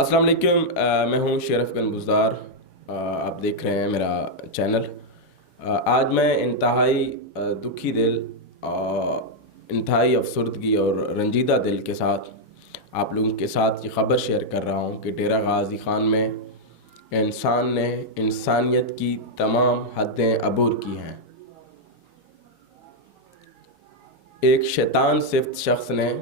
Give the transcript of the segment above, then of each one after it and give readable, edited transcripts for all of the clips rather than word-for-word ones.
السلام علیکم، میں ہوں شیر افغان بزدار۔ آپ دیکھ رہے ہیں میرا چینل۔ آج میں انتہائی دکھی دل اور انتہائی افسردگی اور رنجیدہ دل کے ساتھ آپ لوگوں کے ساتھ یہ خبر شیئر کر رہا ہوں کہ ڈیرہ غازی خان میں انسان نے انسانیت کی تمام حدیں عبور کی ہیں۔ ایک شیطان صفت شخص نے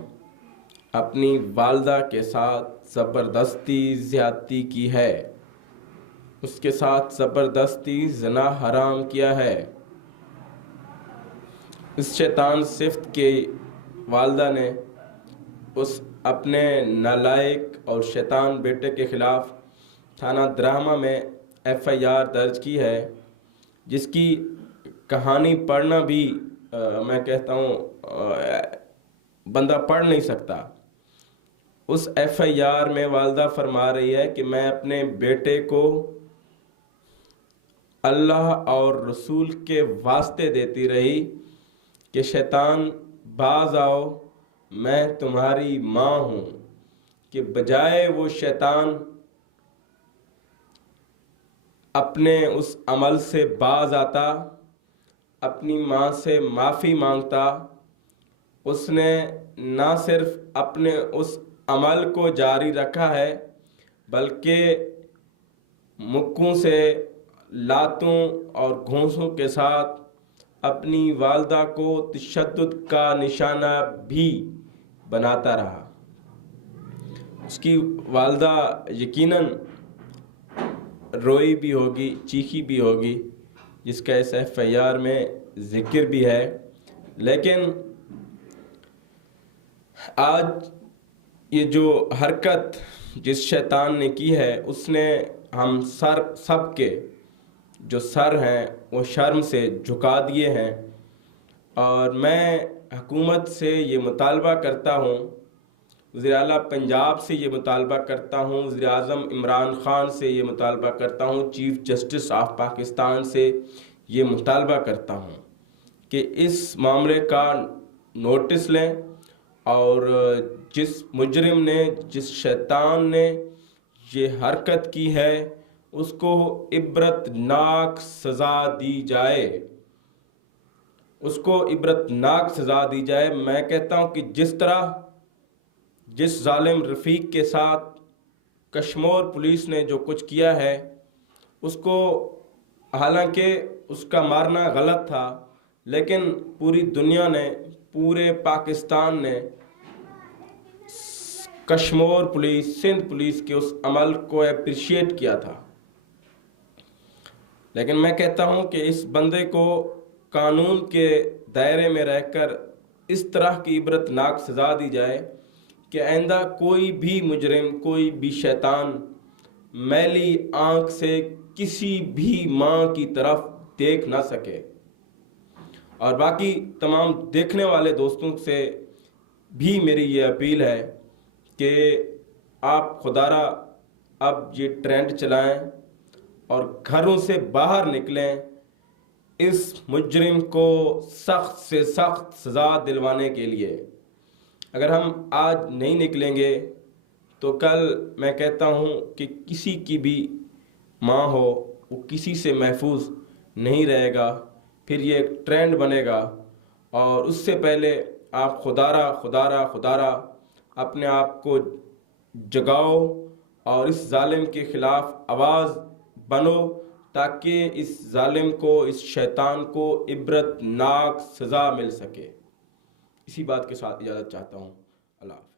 اپنی والدہ کے ساتھ زبردستی زیادتی کی ہے، اس کے ساتھ زبردستی زنا حرام کیا ہے۔ اس شیطان صفت کی والدہ نے اس اپنے نالائق اور شیطان بیٹے کے خلاف تھانہ درہمہ میں FIR درج کی ہے، جس کی کہانی پڑھنا بھی میں کہتا ہوں بندہ پڑھ نہیں سکتا۔ اس FIR میں والدہ فرما رہی ہے کہ میں اپنے بیٹے کو اللہ اور رسول کے واسطے دیتی رہی کہ شیطان باز آؤ، میں تمہاری ماں ہوں، کہ بجائے وہ شیطان اپنے اس عمل سے باز آتا، اپنی ماں سے معافی مانگتا، اس نے نہ صرف اپنے اس عمل کو جاری رکھا ہے بلکہ مکوں سے لاتوں اور گھونسوں کے ساتھ اپنی والدہ کو تشدد کا نشانہ بھی بناتا رہا۔ اس کی والدہ یقیناً روئی بھی ہوگی، چیخی بھی ہوگی، جس کا اس FIR میں ذکر بھی ہے۔ لیکن آج یہ جو حرکت جس شیطان نے کی ہے، اس نے ہم سب کے جو سر ہیں وہ شرم سے جھکا دیے ہیں، اور میں حکومت سے یہ مطالبہ کرتا ہوں، وزیر اعلیٰ پنجاب سے یہ مطالبہ کرتا ہوں، وزیر اعظم عمران خان سے یہ مطالبہ کرتا ہوں، چیف جسٹس آف پاکستان سے یہ مطالبہ کرتا ہوں کہ اس معاملے کا نوٹس لیں اور جس مجرم نے، جس شیطان نے یہ حرکت کی ہے، اس کو عبرتناک سزا دی جائے، اس کو عبرتناک سزا دی جائے۔ میں کہتا ہوں کہ جس ظالم رفیق کے ساتھ کشمور پولیس نے جو کچھ کیا ہے، اس کو حالانکہ اس کا مارنا غلط تھا، لیکن پوری دنیا نے، پورے پاکستان نے کشمور پولیس، سندھ پولیس کے اس عمل کو اپریشیٹ کیا تھا۔ لیکن میں کہتا ہوں کہ اس بندے کو قانون کے دائرے میں رہ کر اس طرح کی عبرتناک سزا دی جائے کہ آئندہ کوئی بھی مجرم، کوئی بھی شیطان میلی آنکھ سے کسی بھی ماں کی طرف دیکھ نہ سکے۔ اور باقی تمام دیکھنے والے دوستوں سے بھی میری یہ اپیل ہے کہ آپ خدا را اب یہ ٹرینڈ چلائیں اور گھروں سے باہر نکلیں، اس مجرم کو سخت سے سخت سزا دلوانے کے لیے۔ اگر ہم آج نہیں نکلیں گے تو کل میں کہتا ہوں کہ کسی کی بھی ماں ہو، وہ کسی سے محفوظ نہیں رہے گا، پھر یہ ایک ٹرینڈ بنے گا۔ اور اس سے پہلے آپ خدا را اپنے آپ کو جگاؤ اور اس ظالم کے خلاف آواز بنو، تاکہ اس ظالم کو، اس شیطان کو عبرتناک سزا مل سکے۔ اسی بات کے ساتھ اجازت چاہتا ہوں۔ اللہ حافظ۔